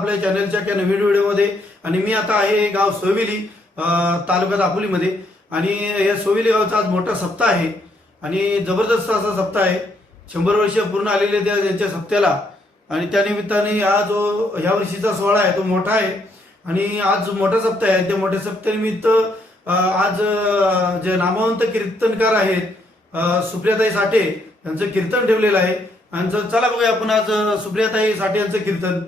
आपल्या चॅनलच्या एका नवीन व्हिडिओमध्ये। आणि मी आता आहे गाव सोविली, तालुका दापोलीमध्ये। आणि या सोविली गावचा आज मोठा सप्ताह आहे आणि जबरदस्त असा सप्ताह आहे। 100 वर्ष पूर्ण आलेले त्यांच्या सप्त्याला आणि त्या निमित्ताने हा जो या वर्षीचा सोहळा आहे तो मोठा आहे आणि आज मोठा सप्ताह आहे। त्या मोठ्या सप्त्यानिमित्त आज जे नामवंत कीर्तनकार आहेत सुप्रियाताई साठे यांचं कीर्तन ठेवलेलं आहे। आणि चला बघूया आपण आज सुप्रियाताई साठे यांचं कीर्तन।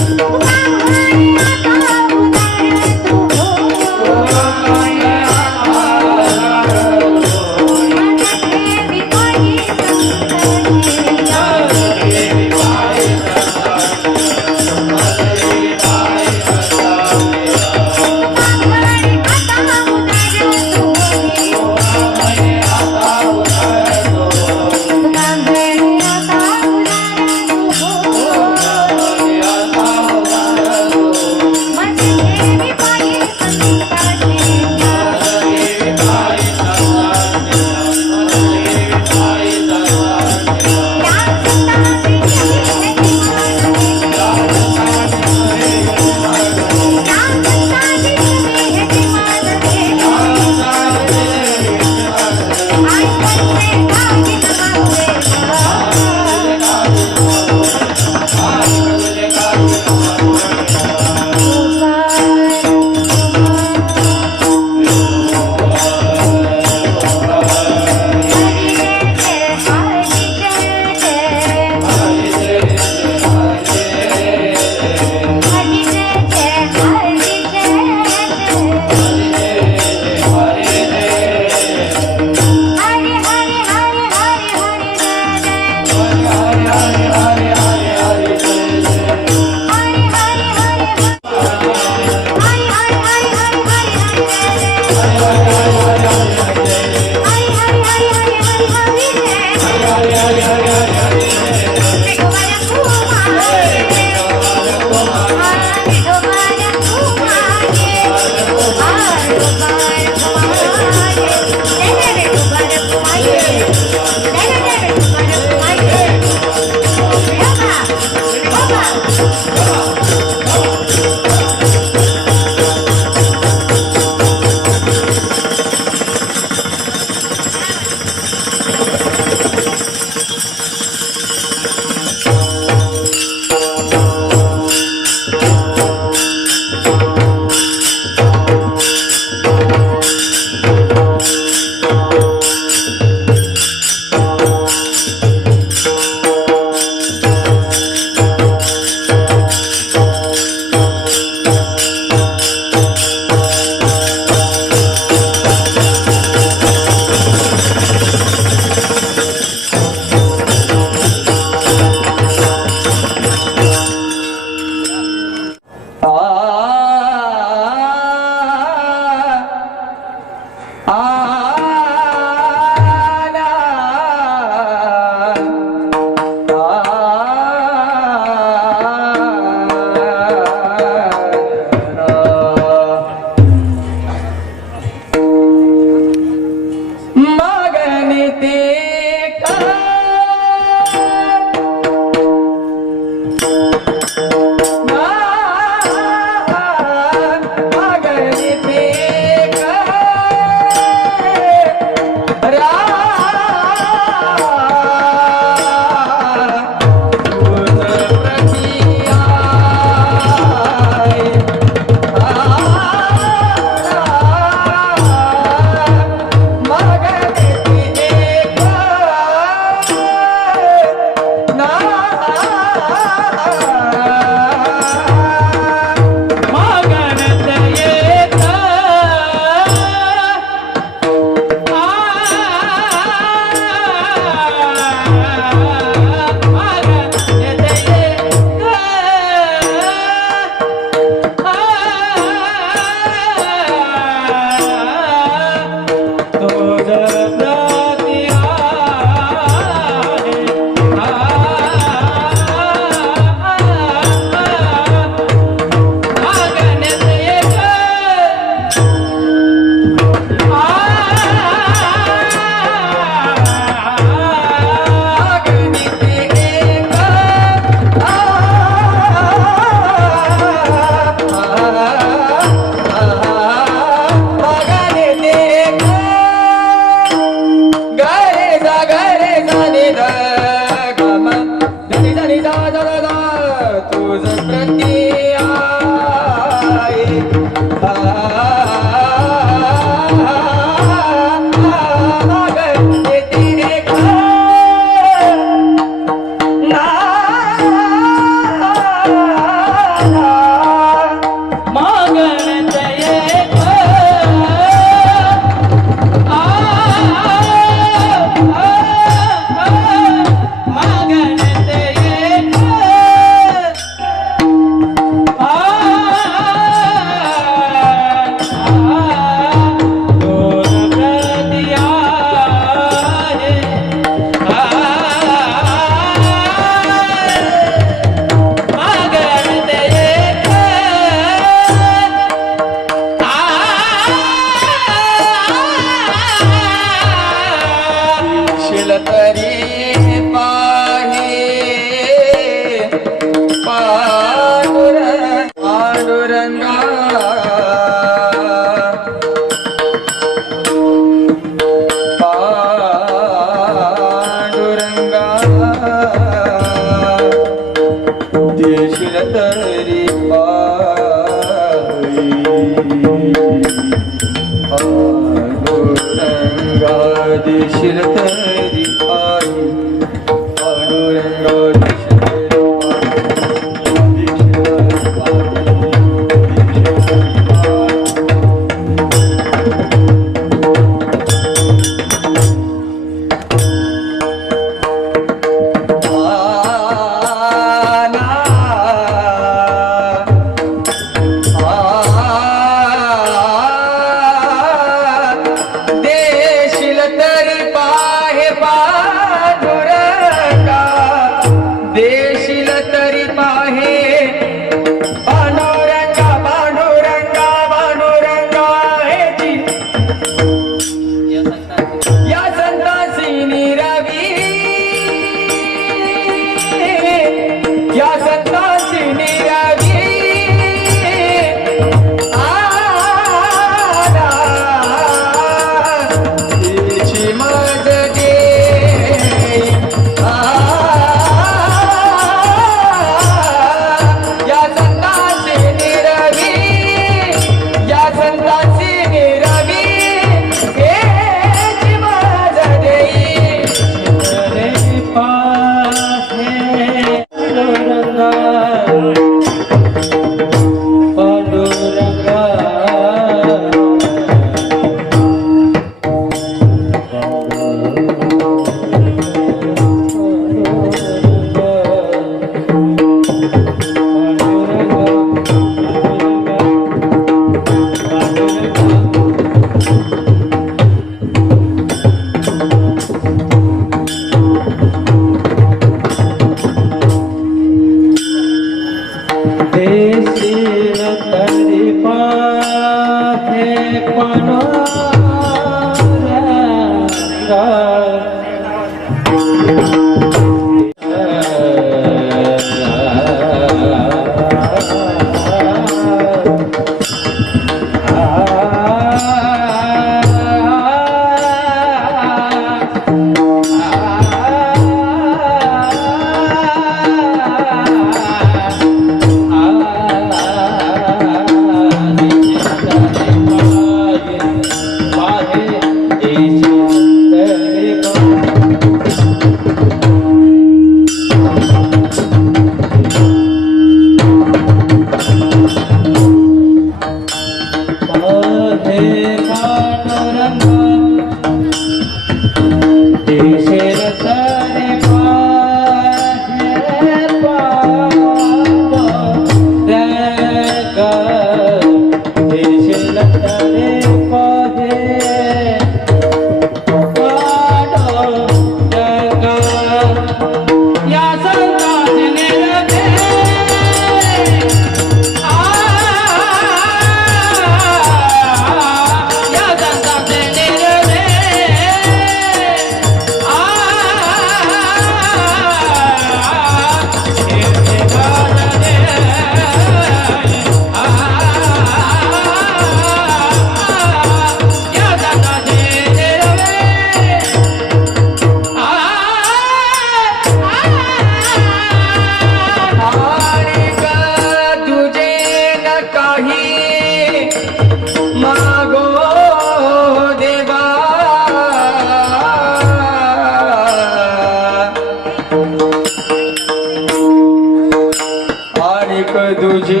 आणिक तुझे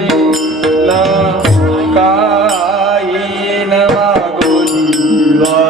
न काही न मागो जीवा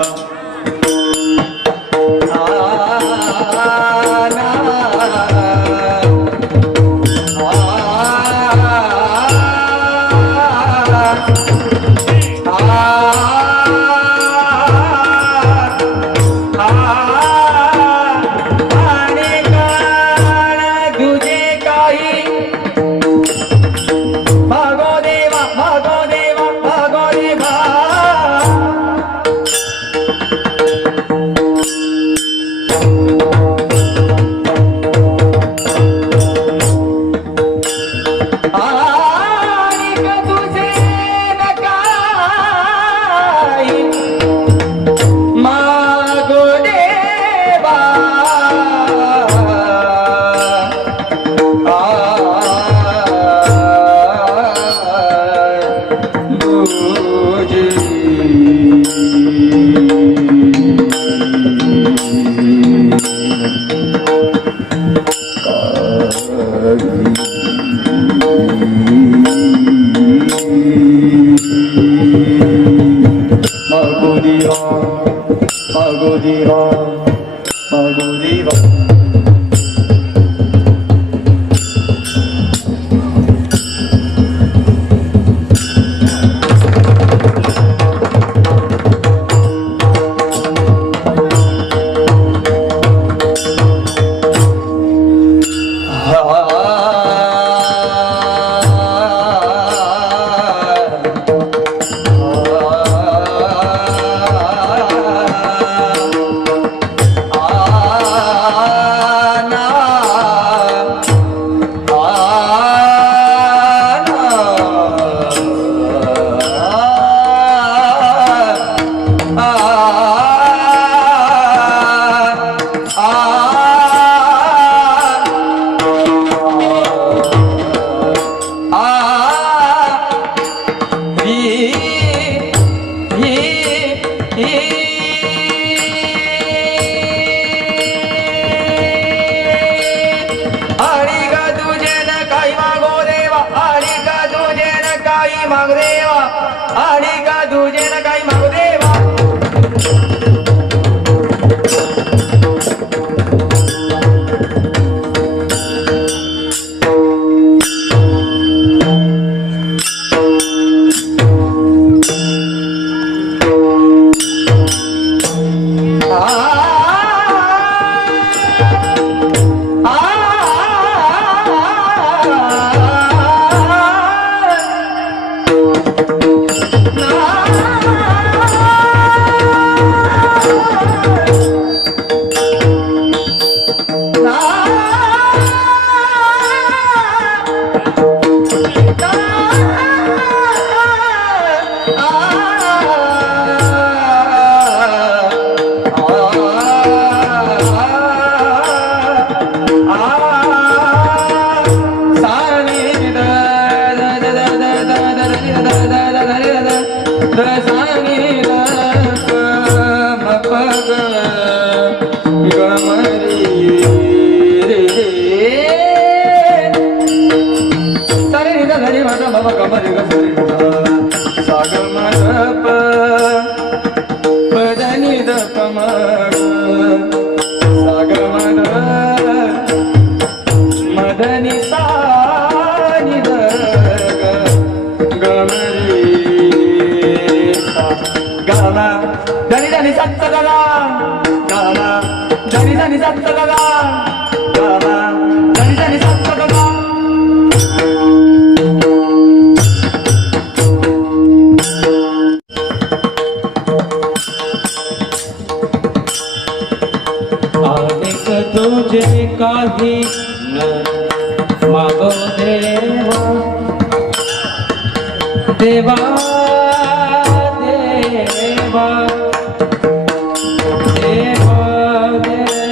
तुझे काही न मागो देवा देवा देवा देवा देवा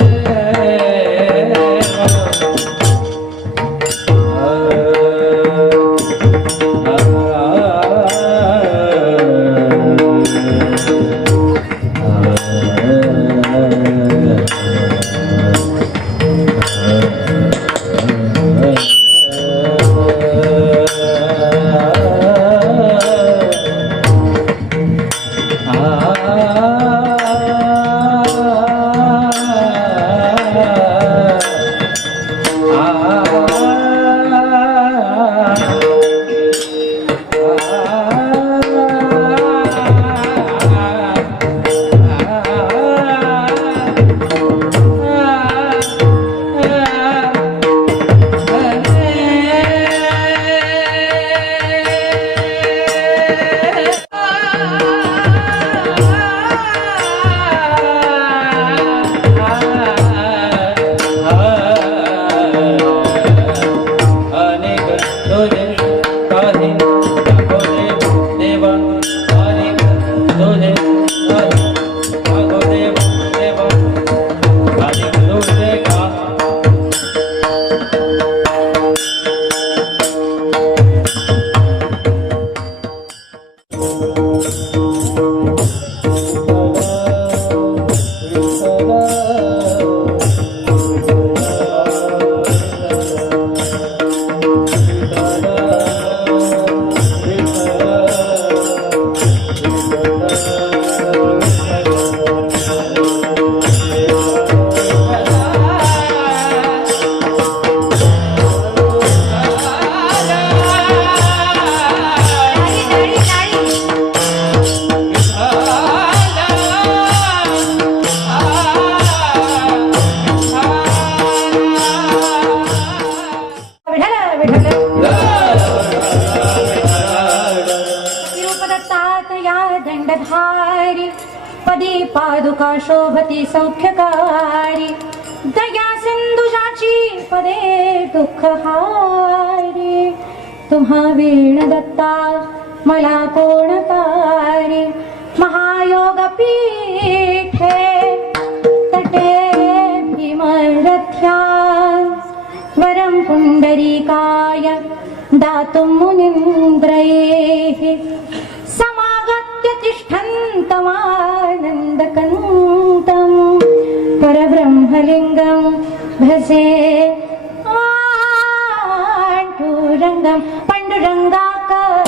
दंडधारी पदी पादुका शोभती सौख्यकारी दया सिंधुजाची पदे दुःखहारी तुम्हा वीण दत्ता मला कोण तारी महायोग पीठे तटे भीमरथ्या वरं पुंडरीकाय दातुं मुनीन्द्रैः समागत्य तिष्ठन्तमानन्दकन्दं परब्रह्मलिङ्गं भजे पाण्डुरङ्गं पाण्डुरङ्गाकरो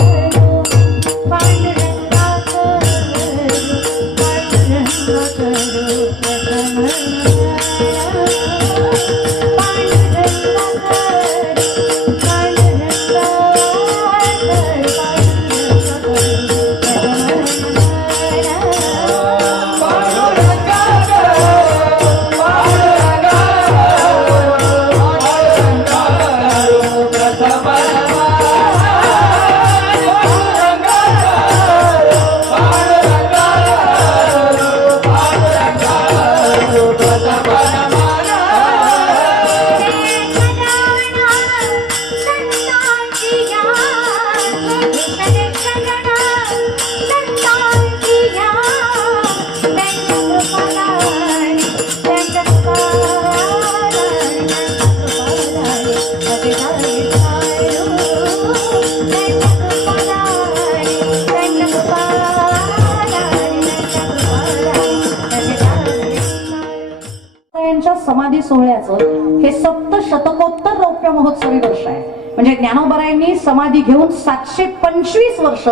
समाधी सोहळ्याचं हे सप्तशतकोत्तर रौप्य महोत्सवी वर्ष आहे. म्हणजे ज्ञानोबरायांनी समाधी घेऊन 725 वर्ष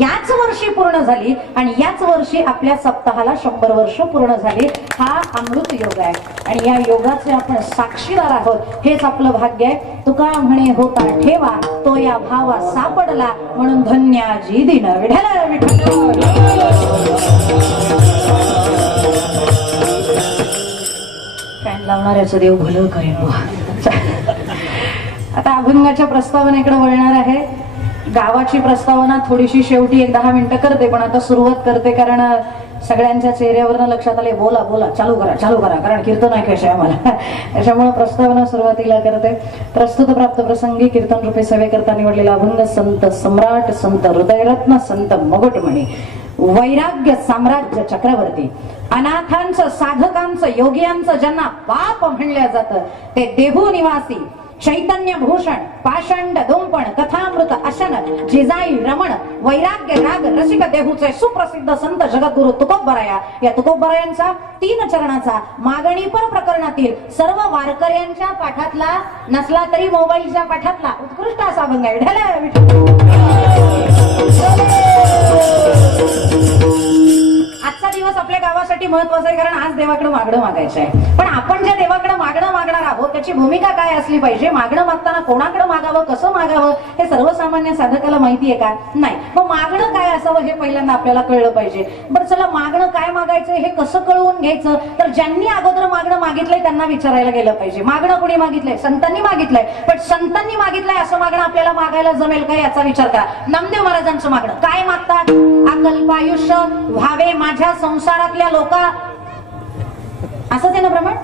याच वर्षी पूर्ण झाली आणि याच वर्षी आपल्या सप्ताहाला 100 वर्ष पूर्ण झाली. हा अमृत योग आहे आणि या योगाचे आपण साक्षीदार आहोत. हेच आपलं भाग्य आहे. तुका म्हणे होता ठेवा तो या भावा सापडला म्हणून धन्याजी दिन विठ्ठल विठ्ठल. फॅन लावणाऱ्याचं देव भलं करेन. आता अभंगाच्या प्रस्तावनेकडे वळणार आहे. गावाची प्रस्तावना थोडीशी शेवटी 1-10 मिनिटं करते, पण आता सुरुवात करते कारण सगळ्यांच्या चेहऱ्यावरनं लक्षात आले बोला बोला चालू करा कारण कीर्तन ऐकायचं आहे आम्हाला. त्याच्यामुळे प्रस्तावना सुरुवातीला करते. प्रस्तुत प्राप्त प्रसंगी कीर्तन रूपे सेवेकरता निवडलेला अभंग संत सम्राट संत हृदयरत्न संत मुकुटमणी वैराग्य साम्राज्य चक्रवर्ती अनाथांचं साधकांचं योगियांचं ज्यांना बाप म्हणलं जातं ते देहू निवासी चैतन्य भूषण पाषंड दोंपण कथामृत अशन जिजाई रमण वैराग्य राग रसिक देहूचे सुप्रसिद्ध संत जगद्गुरु तुकोबराया या तुकोबरायांचा 3 चरणाचा मागणीपर प्रकरणातील सर्व वारकऱ्यांच्या पाठातला नसला तरी मोबाईलच्या पाठातला उत्कृष्ट असा अभंग आहे. आजचा दिवस आपल्या गावासाठी महत्वाचा आहे, कारण आज देवाकडे मागणं मागायचं आहे. पण आपण ज्या देवाकडे मागणं मागणार आहोत त्याची भूमिका काय असली पाहिजे, मागणं मागताना कोणाकडे मागावं, कसं मागावं हे सर्वसामान्य साधकाला माहितीये का? नाही. मग मागणं काय असावं हे पहिल्यांदा आपल्याला कळलं पाहिजे. बरं चला, मागणं काय मागायचं हे कसं कळवून घ्यायचं, तर ज्यांनी अगोदर मागणं मागितलंय त्यांना विचारायला गेलं पाहिजे. मागणं कोणी मागितलंय? संतांनी मागितलंय. पण संतांनी मागितलंय असं मागणं आपल्याला मागायला जमेल का याचा विचार करा. नामदेव महाराजांचं मागणं काय मागतात? अकल्प आयुष्य व्हावे माझ्या संसारातल्या लोका, असंच आहे ना प्रमाण?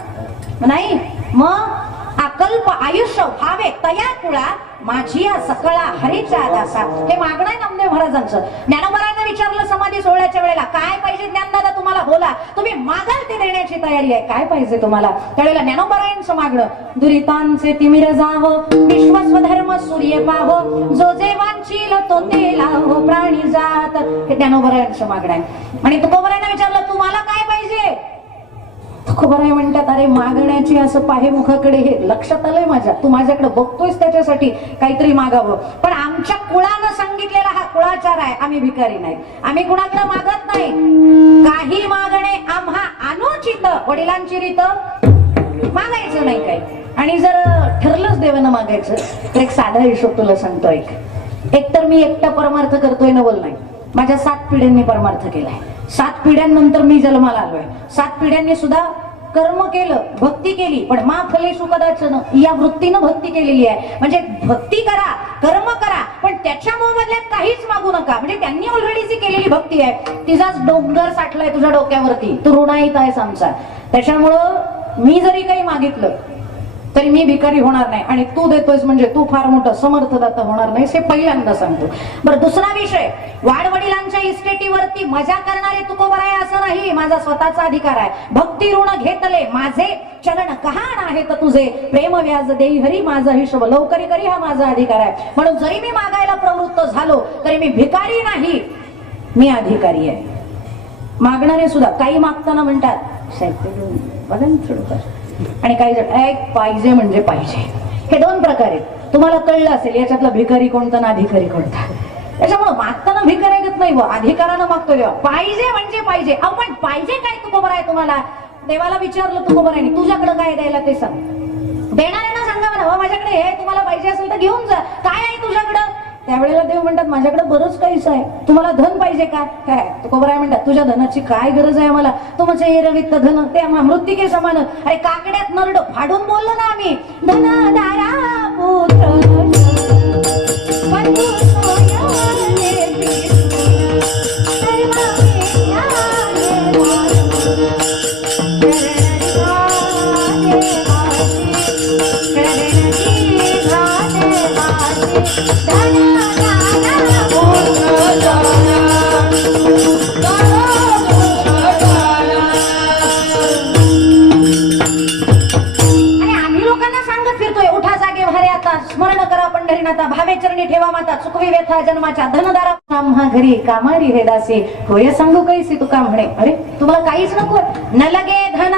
नाही. मग अकल्प आयुष्य व्हावे तया कुळा माझी सकळा हरीच्या दासा, हे मागणं आहे नामदेव महाराजांचं. ज्ञानोबारांना विचारलं समाधी सोहळ्याच्या वेळेला, काय पाहिजे ज्ञानदादा तुम्हाला, बोला. तुम्ही मागाल ते देण्याची तयारी आहे, काय पाहिजे तुम्हाला? त्यावेळेला ज्ञानोबारायांचं मागणं, दुरितांचे तिमिर जावं, विश्वस्वधर्म सूर्य पाहो, जो जे वांचील तो ते लाहो प्राणी जात, हे ज्ञानोबारायांचं मागणं आहे. आणि तुकोबारायांना विचारलं तुम्हाला काय पाहिजे? तुकोबाराय म्हणतात, अरे मागण्याची असं पाहेमुखाकडे हे लक्षात आलंय माझ्या, तू माझ्याकडे बघतोयस त्याच्यासाठी काहीतरी मागावं. पण आमच्या कुळानं सांगितलेला हा कुळाचार आहे, आम्ही भिकारी नाही, आम्ही कुणाकडे मागत नाही. काही मागणे आम्हा अनुचित, वडिलांची रीत मागायचं नाही काय. आणि जर ठरलंच देवानं मागायचं तर एक साधा हिशोब तुला सांगतो. एक तर मी एकटा परमार्थ करतोय नवल नाही, माझ्या 7 पिढ्यांनी परमार्थ केलाय. 7 पिढ्यांनंतर मी जन्माला आलोय. 7 पिढ्यांनी सुद्धा कर्म केलं, भक्ती केली, पण मा फलेषु कदाचन या वृत्तीनं भक्ती केलेली आहे. म्हणजे भक्ती करा, कर्म करा, पण त्याच्या मोबदल्यात काहीच मागू नका. म्हणजे त्यांनी ऑलरेडी जी केलेली भक्ती आहे तिचाच डोंगर साठलाय तुझ्या डोक्यावरती, तू ऋणाईत आहेस आमचा. त्याच्यामुळं मी जरी काही मागितलं तरी मी भिकारी होणार नाही, आणि तू देतोयस म्हणजे तू फार मोठं समर्थदाता होणार नाही, हे पहिल्यांदा सांगतो. बरं, दुसरा विषय, वाडवडिलांच्या इस्टेटीवरती मजा करणारे तुकोबाराय असं नाही, माझा स्वतःचा अधिकार आहे. भक्ती ऋण घेतले माझे चरण कहाण आहेत तुझे, प्रेम व्याज देई हरी माझा हिशोब लवकरी करी, हा माझा अधिकार आहे. म्हणून जरी मी मागायला प्रवृत्त झालो तरी मी भिकारी नाही, मी अधिकारी आहे. मागणारे सुद्धा काही मागताना म्हणतात साहित्य बघा थोडंफार, आणि काही जण एक पाहिजे म्हणजे पाहिजे. हे 2 प्रकार आहेत. तुम्हाला कळलं असेल याच्यातला भिकारी कोणता ना अधिकारी कोणता. त्याच्यामुळे मागताना भिकाऱ्यागत नाही, व अधिकारानं मागतो तेव्हा पाहिजे म्हणजे पाहिजे. अहो पण पाहिजे काय तुकोबाराय तुम्हाला? देवाला विचारलं तुकोबारायने, तुझ्याकडे काय द्यायला ते सांग. देणाऱ्यांना सांगा म्हणा, माझ्याकडे हे तुम्हाला पाहिजे असेल तर घेऊन जा, काय आहे तुझ्याकडं? त्यावेळेला देव म्हणतात माझ्याकडे बरंच काहीच आहे, तुम्हाला धन पाहिजे का? काय तुकोबाराय म्हणतात तुझ्या धनाची काय गरज आहे मला, तुमचे एरवित धन ते मृत्तिके समान. अरे काकड्यात नरड फाडून बोललो ना आम्ही, धनदारा पुत्र स्मरण करा पंढरीनाथा, भावे चरणी ठेवा माता, चुकवी व्यथा जन्माच्या, धनदारा ब्रह्मा घरी कामारी हे दासी, होय सांगू कैसी तुका म्हणे. अरे तुम्हाला काहीच नको, न लगे धन,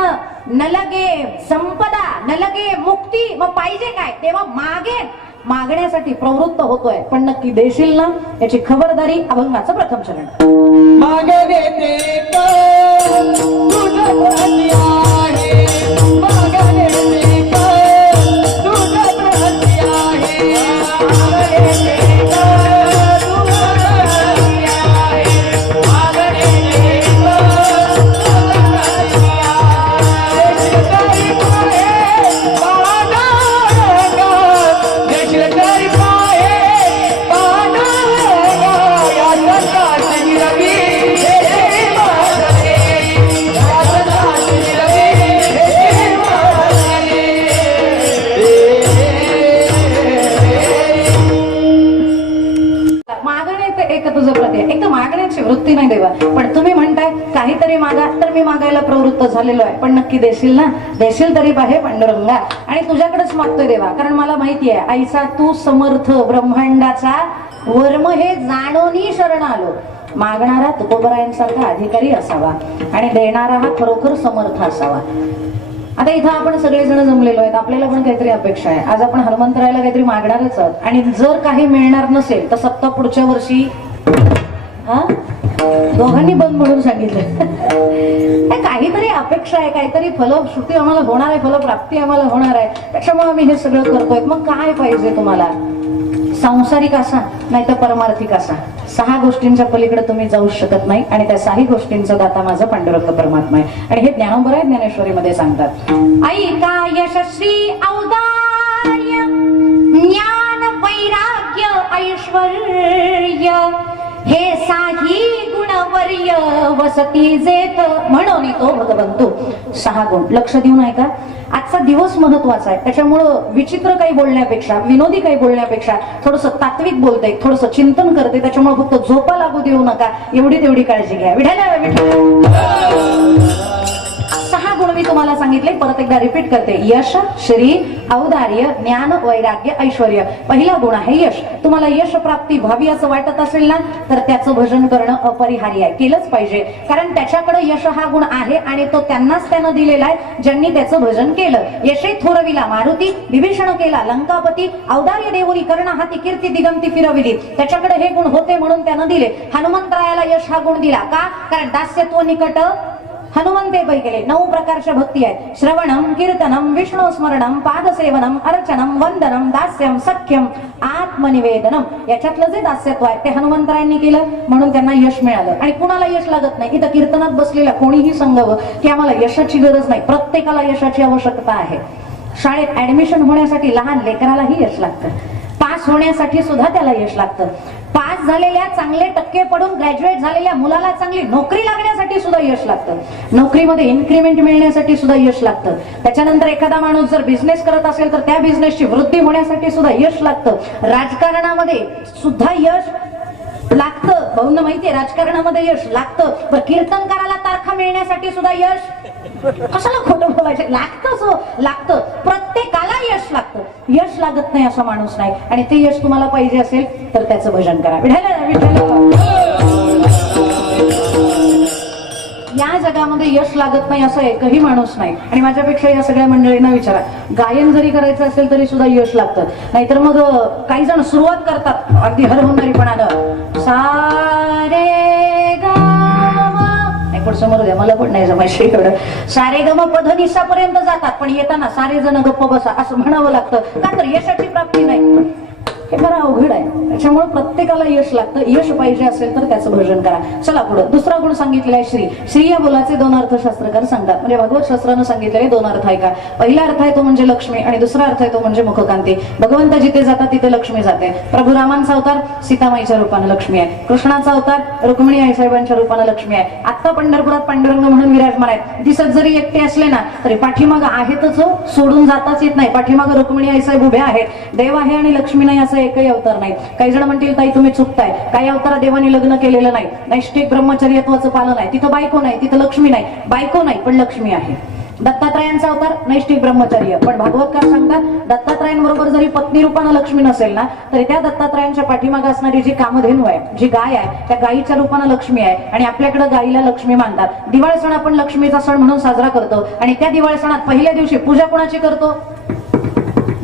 न लगे संपदा, न लगे मुक्ती, मग पाहिजे काय? तेव्हा मागे मागण्यासाठी प्रवृत्त होतोय, पण नक्की देशील ना याची खबरदारी. अभंगाचं प्रथम चरण. मागे देते का तुझं प्रती आहे, मागे देते का तुझं प्रती आहे, मागे देते का तुझं प्रती आहे, मागे देते का तुझं प्रती आहे. देशतरी पाहे पांडुरंगा, देशतरी पाहे पांडुरंगा, या जगात निरवी हे माझे, या जगात निरवी हे माझे. मागणे एक तुझं प्रती, एक तर मागण्याची वृत्ती नाही देवा, पण तुम्ही म्हणताय काहीतरी मागा, तर मी मागायला प्रवृत्त झालेलो आहे, पण नक्की देशील ना? देशील तरी पाहे पांडुरंगा, आणि तुझ्याकडेच मागतोय देवा, कारण मला माहिती आहे आईसा तू समर्थ ब्रह्मांडाचा वर्म हे जाणूनही शरण आलो. मागणारा तुकोबारायांसारखा अधिकारी असावा आणि देणारा हा खरोखर समर्थ असावा. आता इथं आपण सगळेजण जमलेलो आहेत, आपल्याला पण काहीतरी अपेक्षा आहे. आज आपण हनुमंतरायला काहीतरी मागणारच आहोत, आणि जर काही मिळणार नसेल तर सप्ताह पुढच्या वर्षी दोघांनी बंद म्हणून सांगितलं. हे काहीतरी अपेक्षा आहे, काहीतरी फलश्रुती आम्हाला होणार आहे, फलप्राप्ती आम्हाला होणार आहे, त्याच्यामुळे आम्ही हे सगळं करतोय. मग काय पाहिजे तुम्हाला? सांसारिक असा नाही तर परमार्थिक असा. 6 गोष्टींच्या पलीकडे तुम्ही जाऊ शकत नाही आणि त्या 6 गोष्टींचा दाता माझा पांडुरंग परमात्मा आहे. आणि हे ज्ञानोबर आहे, ज्ञानेश्वरी मध्ये सांगतात. ऐका यशस्वी औदार्य ज्ञान वैराग्य ऐश्वर्य हे 6 गुणवर्य वसती जेत म्हणून तो भगवंतू. 6 गुण लक्ष देऊन ऐका. आजचा दिवस महत्वाचा आहे, त्याच्यामुळं विचित्र काही बोलण्यापेक्षा, विनोदी काही बोलण्यापेक्षा थोडस तात्विक बोलते, थोडस चिंतन करते, त्याच्यामुळे फक्त झोपा लागू देऊ नका, एवढी तेवढी काळजी घ्या. विठ्ठल 6 गुण मी तुम्हाला सांगितले, परत एकदा रिपीट करते. यश, श्री, औदार्य, ज्ञान, वैराग्य, ऐश्वर्य. पहिला गुण आहे यश. तुम्हाला यश प्राप्ती व्हावी असं वाटत असेल ना, तर त्याचं भजन करणं अपरिहार्य आहे, केलंच पाहिजे. कारण त्याच्याकडे यश हा गुण आहे आणि तो त्यांनाच त्यानं दिलेला आहे ज्यांनी त्याचं भजन केलं. यशे थोरविला मारुती, विभीषण केला लंकापती, औदार्य देवरी कर्ण हाती कीर्ती दिगंती फिरविली. त्याच्याकडे हे गुण होते म्हणून त्यानं दिले. हनुमंतरायाला यश हा गुण दिला का? कारण दास्यत्व निकट हनुमंते पै केले. 9 प्रकारच्या भक्ती आहेत. श्रवणम, कीर्तनम, विष्णू स्मरणम, पादसेवनम, अर्चनम, वंदनम, दास्यम, सख्यम, आत्मनिवेदनम. याच्यातलं जे दास्यत्व आहे ते हनुमंतरायांनी केलं म्हणून त्यांना यश मिळालं. आणि कुणाला यश लागत नाही. इथं कीर्तनात बसलेल्या कोणीही सांगावं की आम्हाला यशाची गरज नाही. प्रत्येकाला यशाची आवश्यकता आहे. शाळेत ऍडमिशन होण्यासाठी लहान लेकरालाही यश लागतं. पास होण्यासाठी सुद्धा त्याला यश लागतं. पास झालेल्या, चांगले टक्के पडून ग्रॅज्युएट झालेल्या मुलाला चांगली नोकरी लागण्यासाठी सुद्धा यश लागतं. नोकरीमध्ये इन्क्रिमेंट मिळण्यासाठी सुद्धा यश लागतं. त्याच्यानंतर एखादा माणूस जर बिझनेस करत असेल तर त्या बिझनेसची वृद्धी होण्यासाठी सुद्धा यश लागतं. राजकारणामध्ये सुद्धा यश लागतं. भाऊंना माहितीये राजकारणामध्ये यश लागतं. पण कीर्तनकाराला तारखा मिळण्यासाठी सुद्धा यश, कशाला खोटं बोलायचं, लागतं. प्रत्येकाला यश लागतं. यश लागत नाही असा माणूस नाही. आणि ते यश तुम्हाला पाहिजे असेल तर त्याचं भजन करा. विठ्ठल या जगामध्ये यश लागत नाही असं एकही माणूस नाही. आणि माझ्यापेक्षा या सगळ्या मंडळींना विचारा, गायन जरी करायचं असेल तरी सुद्धा यश लागतं. नाहीतर मग काही जण सुरुवात करतात अगदी हरहुन्नरीपणानं, सारे पण समोर द्या, मला पण नाही जमायचं एवढं. सारे गम पधनिसा पर्यंत जातात पण येताना सारे जण गप्प बसा असं म्हणावं लागतं. का तर यशाची प्राप्ती नाही. हे बरं अवघड आहे. त्याच्यामुळे प्रत्येकाला यश लागतं. यश पाहिजे असेल तर त्याचं भजन करा. चला पुढे. दुसरा गुण सांगितलेला आहे श्री. श्री या बोलाचे 2 अर्थ शास्त्रकार सांगतात. म्हणजे भगवत शास्त्रानं सांगितलेले 2 अर्थ आहे का. पहिला अर्थ आहे तो म्हणजे लक्ष्मी आणि दुसरा अर्थ आहे तो म्हणजे मुखकांती. भगवंत जिथे जातात तिथे लक्ष्मी जाते. प्रभू रामांचा अवतार सीतामाईच्या रूपानं लक्ष्मी आहे. कृष्णाचा अवतार रुक्मिणी आईसाहेबांच्या रूपानं लक्ष्मी आहे. आता पंढरपुरात पांडुरंग म्हणून विराजमान आहेत. दिसत जरी एकटे असले ना तरी पाठीमाग आहेतच, सोडून जाताच येत नाही. पाठीमाग रुक्मिणी आईसाहेब उभ्या आहेत. देव आहे आणि लक्ष्मी नाही असं एकही अवतार नाही. काही जण म्हणतील ताई तुम्ही चुकताय, काही अवतार देवाने लग्न केलेलं नाही. नैष्ठिक ब्रह्मचर्यत्वाचं पालन आहे. तिथं बायको नाही, तिथं लक्ष्मी नाही. बायको नाही पण लक्ष्मी आहे. दत्तात्रयांचा अवतार नैष्ठिक ब्रह्मचर्य. पण भागवतकार सांगतात दत्तात्रयांबरोबर जरी पत्नी रूपानं लक्ष्मी नसेल ना तरी त्या दत्तात्रयांच्या पाठीमागे असणारी जी कामधेनू आहे, जी गाय आहे, त्या गायीच्या रूपानं लक्ष्मी आहे. आणि आपल्याकडे गायीला लक्ष्मी मानतात. दिवाळ सण आपण लक्ष्मीचा सण म्हणून साजरा करतो. आणि त्या दिवाळ सणात पहिल्या दिवशी पूजा कोणाची करतो?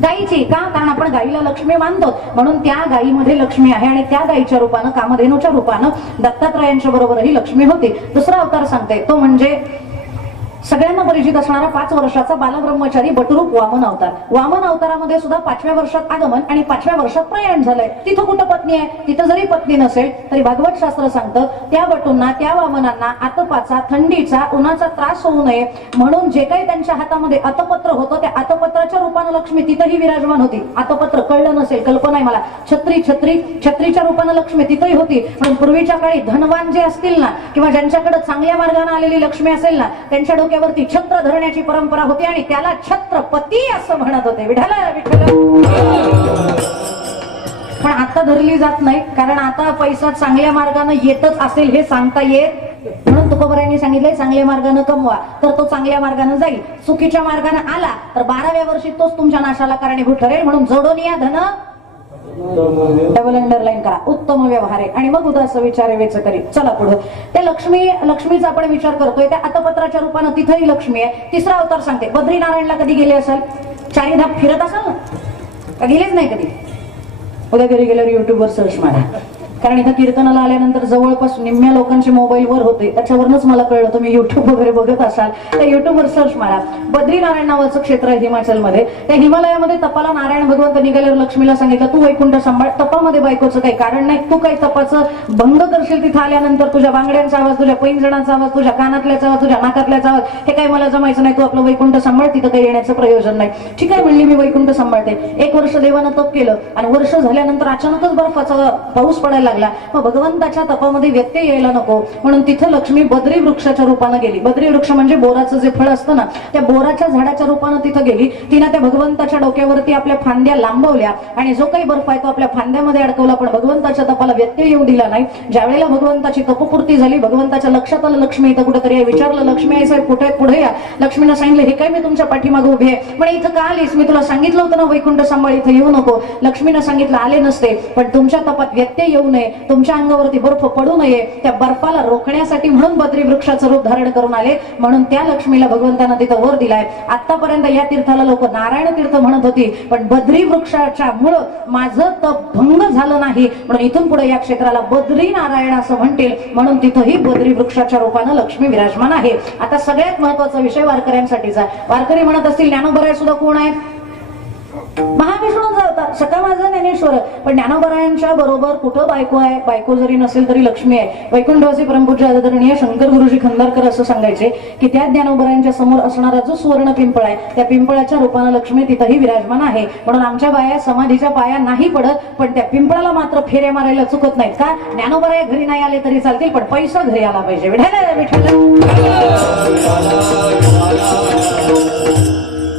गायीची. का? कारण आपण गायीला लक्ष्मी मानतो म्हणून त्या गायीमध्ये लक्ष्मी आहे. आणि त्या गायीच्या रूपानं, कामधेनूच्या रूपानं दत्तात्रयांच्या बरोबरही लक्ष्मी होती. दुसरा अवतार सांगते तो म्हणजे सगळ्यांना परिचित असणारा 5 वर्षाचा बालब्रह्मचारी बटरूप वामन अवतार. वामन अवतारामध्ये सुद्धा 5व्या वर्षात आगमन आणि 5व्या वर्षात प्रयाण झालंय. तिथं कुठं पत्नी आहे? तिथं जरी पत्नी नसेल तरी भागवत शास्त्र सांगतं त्या बटूंना, त्या वामनांना आतपाचा, थंडीचा, उन्हाचा त्रास होऊ नये म्हणून जे काही त्यांच्या हातामध्ये अतपत्र होतं त्या अतपत्राच्या रूपानं लक्ष्मी तिथंही विराजमान होती. अतपत्र कळलं नसेल, कल्पना आहे मला. छत्रीच्या रूपानं लक्ष्मी तिथंही होती. पण पूर्वीच्या काळी धनवान जे असतील ना किंवा ज्यांच्याकडे चांगल्या मार्गाने आलेली लक्ष्मी असेल ना त्यांच्या डोक्यावरती छत्र धरण्याची परंपरा होती आणि त्याला छत्रपती असं म्हणत होते. विठ्ठल. पण आता धरली जात नाही कारण आता पैसा चांगल्या मार्गाने येतच असेल हे सांगता येत. म्हणून तुकोबरायांनी सांगितलंय चांगल्या मार्गाने कमवा तर तो चांगल्या मार्गाने जाईल. चुकीच्या मार्गाने आला तर 12व्या वर्षी तोच तुमच्या नाशाला कारणीभूत ठरेल. म्हणून जोडून या धन डबल अंडरलाईन करा. उत्तम व्यवहार आहे. आणि मग उदास विचार वेच करी. चला पुढे. त्या लक्ष्मीचा आपण विचार करतोय त्या अतपत्राच्या रूपानं तिथंही लक्ष्मी आहे. तिसरा अवतार सांगते. बद्रीनारायणला कधी गेले असाल? 4 धाप फिरत असाल ना? का गेलेच नाही कधी? उद्या घरी गेल्यावर युट्यूबवर सर्च मारा. कारण इथं कीर्तनाला आल्यानंतर जवळपास निम्म्या लोकांचे मोबाईल वर होते, त्याच्यावरूनच मला कळलं तुम्ही युट्यूब वगैरे बघत असाल त्या युट्यूबवर सर्च मारा. बद्रीनारायण नावाचं क्षेत्र आहे हिमाचलमध्ये. त्या हिमालयामध्ये तपाला नारायण भगवंत निघाल्यावर लक्ष्मीला सांगितलं तू वैकुंठ सांभाळ, तपामध्ये बायकोचं काही कारण नाही, तू काही तपाचं भंग करशील तिथं आल्यानंतर, तुझ्या बांगड्यांचा आवाज, तुझ्या पैंजणाचा आवाज, तुझ्या कानातल्याचा आवाज, तुझ्या नाकातल्याचा आवाज, हे काही मला जमायचं नाही, तू आपलं वैकुंठ सांभाळ, तिथं काही येण्याचं प्रयोजन नाही. ठीक आहे म्हणली, मी वैकुंठ सांभाळते. 1 वर्ष देवानं तप केलं आणि वर्ष झाल्यानंतर अचानकच बर्फाचा पाऊस पडायला लागला. मग भगवंताच्या तपामध्ये व्यत्यय यायला नको म्हणून तिथं लक्ष्मी बद्री वृक्षाच्या रूपानं गेली. बद्री वृक्ष म्हणजे बोराचं जे फळ असतं ना, त्या बोराच्या झाडाच्या रूपानं तिथं गेली. तिनं त्या भगवंताच्या डोक्यावरती आपल्या फांद्या लांबवल्या आणि जो काही बर्फ आहे तो आपल्या फांद्यामध्ये अडकवला, पण भगवंताच्या तपाला व्यत्यय येऊ दिला नाही. ज्यावेळेला भगवंताची तपपूर्ती झाली, भगवंताच्या लक्षात आलं लक्ष्मी इथं कुठेतरी आहे. विचारलं लक्ष्मी आई साहेब कुठे, पुढे या. लक्ष्मीनं सांगितलं हे काय मी तुमच्या पाठीमागे उभे आहे. पण इथं का आलीस, मी तुला सांगितलं होतं ना वैकुंठ सांभाळ, इथं येऊ नको. लक्ष्मीनं सांगितलं आले नसते, पण तुमच्या तपात व्यत्यय येऊ नये, तुमच्या अंगावरती बर्फ पडू नये, त्या बर्फाला रोखण्यासाठी म्हणून बद्री वृक्षाचं रूप धारण करून आले. म्हणून त्या लक्ष्मीला भगवंतानं तिथं वर दिलाय. आतापर्यंत या तीर्थाला लोक नारायण तीर्थ म्हणत होती, पण बद्री वृक्षाच्या मुळे माझं तप भंग झालं नाही म्हणून इथून पुढे या क्षेत्राला बद्री नारायण असं म्हणतील. म्हणून तिथंही बद्री वृक्षाच्या रूपानं लक्ष्मी विराजमान आहे. आता सगळ्यात महत्वाचा विषय वारकऱ्यांसाठीचा. वारकरी म्हणत असतील ज्ञानोबराय सुद्धा कोण आहे? महाविष्णूंचा अवतार, सखा माझा ज्ञानेश्वर. पण ज्ञानोबरायांच्या बरोबर कुठं बायको आहे? बायको जरी नसेल तरी लक्ष्मी आहे. वैकुंठवासी परमपूज्य आदरणीय शंकर गुरुजी खंदारकर असं सांगायचे की त्या ज्ञानोबरायांच्या समोर असणारा जो सुवर्ण पिंपळ आहे त्या पिंपळाच्या रूपानं लक्ष्मी तिथंही विराजमान आहे. म्हणून आमच्या बाया समाधीच्या पाया नाही पडत, पण त्या पिंपळाला मात्र फेऱ्या मारायला चुकत नाहीत. का? ज्ञानोबराय घरी नाही आले तरी चालतील, पण पैसा घरी आला पाहिजे.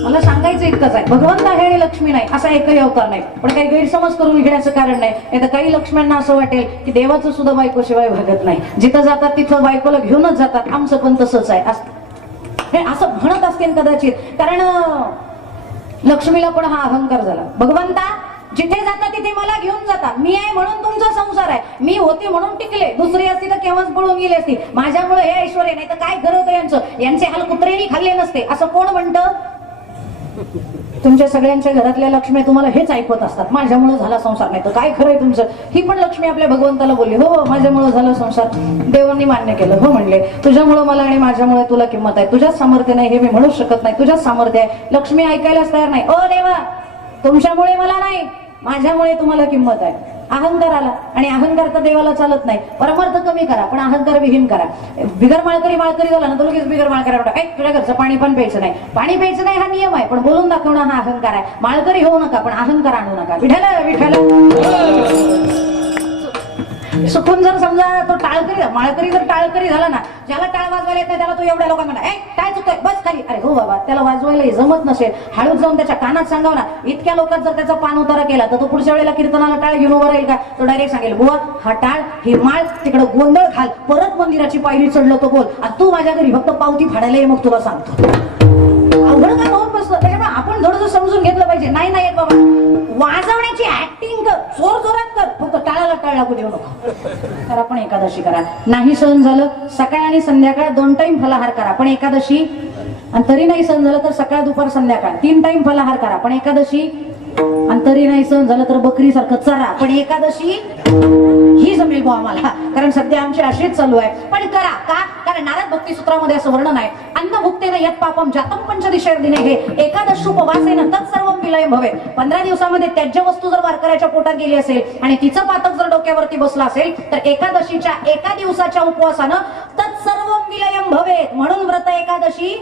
मला सांगायचं इतकंच आहे, भगवंत आहे आणि लक्ष्मी नाही असा एकही अवतार नाही. पण काही गैरसमज करून घेण्याचं कारण नाही. नाही तर काही लक्ष्म्यांना असं वाटेल की देवाचं सुद्धा बायकोशिवाय भागत नाही, जिथं जातात तिथं बायकोला घेऊनच जातात. आमचं पण तसंच आहे हे असं म्हणत असतील कदाचित, कारण लक्ष्मीला पण हा अहंकार झाला. भगवंता जिथे जाता तिथे मला घेऊन जाता, मी आहे म्हणून तुमचा संसार आहे, मी होते म्हणून टिकले, दुसरी असती तर केव्हाच पळून गेली असती, माझ्यामुळे हे ऐश्वर आहे, नाही तर काय खरं होतं यांचं, यांचे हाल कुत्रेनी खाल्ले नसते असं कोण म्हणतं? तुमच्या सगळ्यांच्या घरातल्या लक्ष्मी तुम्हाला हेच ऐकवत असतात, माझ्यामुळे झाला संसार, नाही तर काय खरंय तुमचं. ही पण लक्ष्मी आपल्या भगवंताला बोलली, हो माझ्यामुळे झालं संसार. देवांनी मान्य केलं, हो म्हणले तुझ्यामुळे मला आणि माझ्यामुळे तुला किंमत आहे. तुझ्याच सामर्थ्य नाही हे मी म्हणू शकत नाही, तुझ्याच सामर्थ्य आहे. लक्ष्मी ऐकायलाच तयार नाही. ओ देवा, तुमच्यामुळे मला नाही, माझ्यामुळे तुम्हाला किंमत आहे. अहंकार आला आणि अहंकार तर देवाला चालत नाही. परमार्थ कमी करा पण अहंकार विहीन करा. बिगर माळकरी झाला ना तो लगेच बिगर माळकरी म्हणतो तुझ्या घरचं पाणी पण प्यायचं नाही, पाणी प्यायचं नाही हा नियम आहे, पण बोलून दाखवणं हा अहंकार आहे. माळकरी होऊ नका पण अहंकार आणू नका. विठ्ठल सुकून जर समजा तो माळकरी जर टाळकरी झाला ना, ज्याला टाळ वाजवायला येत नाही त्याला तो एवढ्या लोकांना म्हणा काय चुकतोय बस खाली. अरे हो बाबा, त्याला वाजवायला जमत नसेल, हळूच जाऊन त्याच्या कानात सांगाव ना. इतक्या लोकांत जर त्याचा पान उतारा केला तर तो पुढच्या वेळेला कीर्तनाला टाळ घेऊन उभा राहील का? तो डायरेक्ट सांगेल बुवा हा टाळ ही माळ तिकडे गोंधळ घाल, परत मंदिराची पायरी चढलो तो बोल, आणि तू माझ्या घरी फक्त पावती फाडायला ये, मग तुला सांगतो. अवघड काय होऊन बसलं. त्याच्यामुळे आपण थोडंसं समजून घेतलं पाहिजे. नाही नाही बाबा, वाजवण्याची ऍक्टिंग कर, जोर जोरात कर, फक्त टाळाला टाळ लागू देऊ नको. तर आपण एकादशी करा. नाही सहन झालं सकाळ आणि संध्याकाळ 2 टाइम फलाहार करा पण एकादशी, आणि तरी नाही सहन झालं तर सकाळ दुपार संध्याकाळ 3 टाइम फलाहार करा पण एकादशी, आणि तरी नाही सहन झालं तर बकरी सारखं चरा पण एकादशी ही जमेल बो आम्हाला, कारण सध्या आमची अशीच चालू आहे. पण करा का? कारण नारद भक्ती सूत्रामध्ये असं वर्णन आहे, अन्न भुक्तेन यत् पापम जातम पंचदिशेर्दिने हे एकादशोपवासेन तत्सर्वं विलयं भवे. 15 दिवसामध्ये त्याज्य वस्तू जर वारकऱ्याच्या पोटात गेली असेल आणि तिचं पातक जर डोक्यावरती बसला असेल तर एकादशीच्या एका दिवसाच्या उपवासानं तत्सर्वं विलयं भवे. म्हणून व्रत एकादशी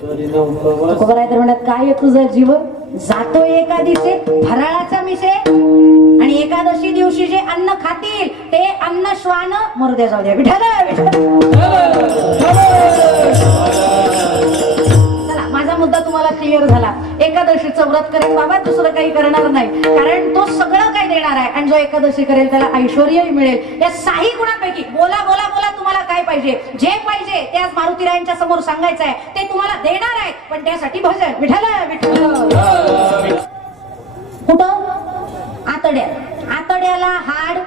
म्हणतात काय तुझं जीव जातो एका दिवशी फराळाचा मिसे, आणि एकादशी दिवशी जे अन्न खातील ते अन्न श्वान मरुद्या जाऊ द्या. चला, माझा मुद्दा तुम्हाला क्लिअर झाला. एकादशीचं व्रत करेल बाबा, दुसरं काही करणार नाही, कारण तो सगळं काही देणार आहे. आणि जो एकादशी करेल त्याला ऐश्वर्यही मिळेल. या 6 गुणांपैकी बोला बोला बोला तुम्हाला काय पाहिजे, जे पाहिजे ते आज मारुतीरायांच्या समोर सांगायचं आहे, ते तुम्हाला देणार आहे. पण त्यासाठी भजन. विठ्ठल कुठं? आतड्याला हाड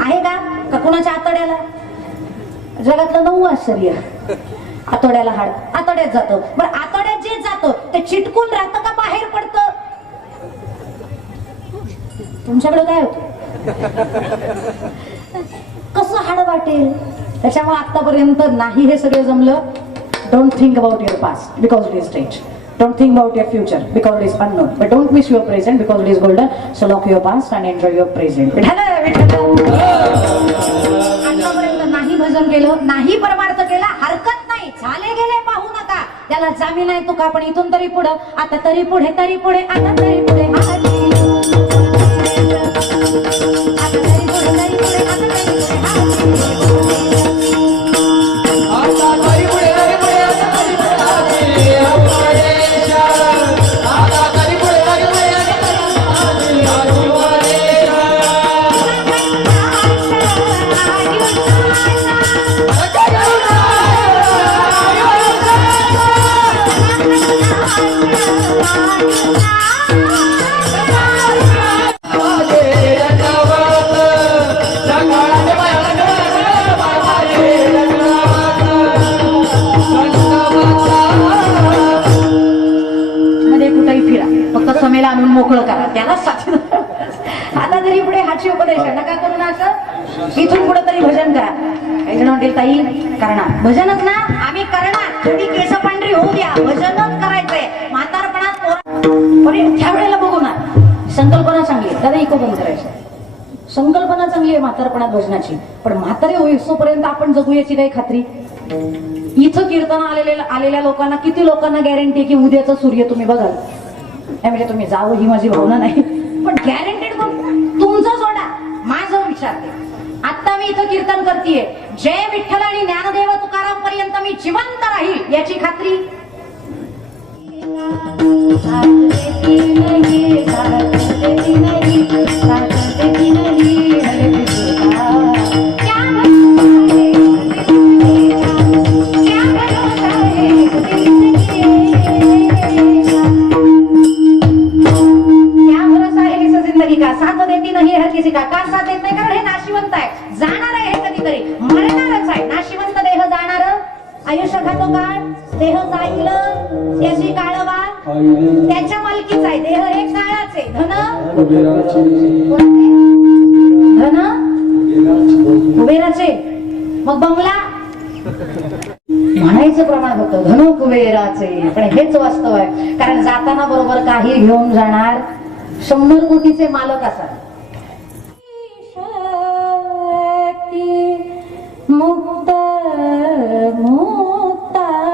आहे का कुणाच्या आतड्याला? जगातलं 9 आश्चर्य. आतड्याला हाड, आतड्यात जातं. बरं, आतड्यात जे जातं ते चिटकून राहतं का बाहेर पडतं? तुमच्याकडे काय होतं? कसं हाड वाटेल. त्याच्यामुळे आतापर्यंत नाही हे सगळं जमलं. Don't think about your past because it is stage. Don't think about your future because it is unknown. But don't miss your present because it is golden. So lock your past and enjoy your present. आतापर्यंत नाही भजन केलं, नाही परमार्थ केला, हरकत नाही. झाले गेले पाहू नका. त्याला जामीन आहे तुका. पण इथून तरी पुढं, आता तरी पुढे, आता तरी पुढे आता तरी पुढे, आता तरी समेला आणून मोकळं करा. त्याला साथी. आता तरी पुढे हाची उपदेश नका करू ना असं. इथून पुढे तरी भजन करा. काही जण म्हणतील ताई करणार भजनच ना. आम्ही करणार. थोडी केस पांढरी होऊ द्या. भजनच करायचंय म्हातारपणात. पण त्यावेळेला बघू ना. संकल्पना चांगली आहे. दादा इको बंद करायचं. संकल्पना चांगली आहे म्हातारपणात भजनाची. पण म्हातारे होईपर्यंत आपण जगू याची काही खात्री. इथं कीर्तन आलेल्या लोकांना किती लोकांना गॅरंटी की उद्याचा सूर्य तुम्ही बघाल. म्हणजे तुम्ही जावं ही माझी भावना नाही. पण गॅरंटेड तुमचा सोडा माझं विचारते. आता मी इथं कीर्तन करतेय. जय विठ्ठल आणि ज्ञानदेव तुकाराम पर्यंत मी जिवंत राहील याची खात्री. का साथ देती नाही हर किसी का साथ देत नाही. कारण हे नाशिवंत आहे. जाणार आहे हे कधीतरी. मरणारच आहे. नाशिवंत देह जाणार. आयुष्य खातो काळ. देह जाईल त्याची काळवा त्याच्या मालकीचा आहे. देह हे काळाचे. धन कुबेराचे. मग बंगला म्हणायचं प्रमाण होतं धन कुबेराचे. पण हेच वास्तव आहे. कारण जाताना बरोबर काही घेऊन जाणार. 100 कोटीचे मालक असा. मुक्त मुक्ताबाई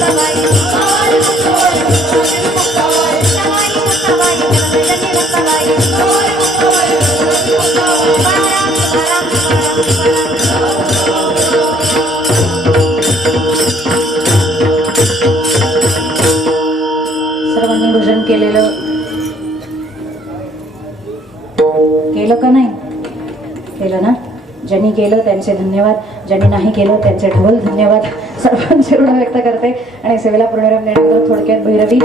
Bye. केलं त्यांचे धन्यवाद, ज्यांनी नाही केलं त्यांचे ढबल धन्यवाद. सर्वांचे ऋण व्यक्त करते आणि सेवेला पूर्णविराम देण्यानंतर थोडक्यात भैरवी.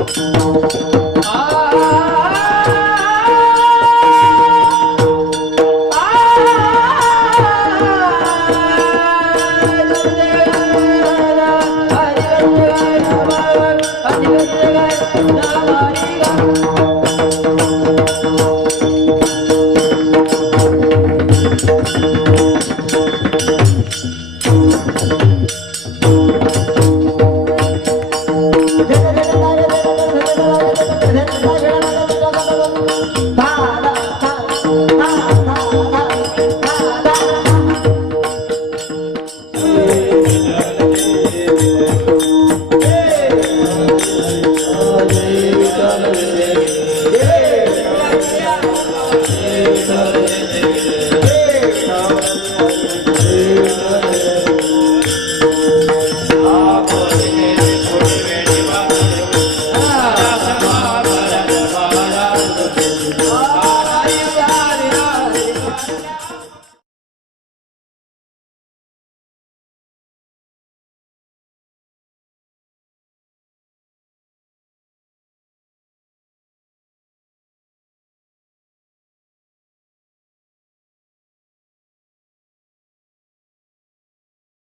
रे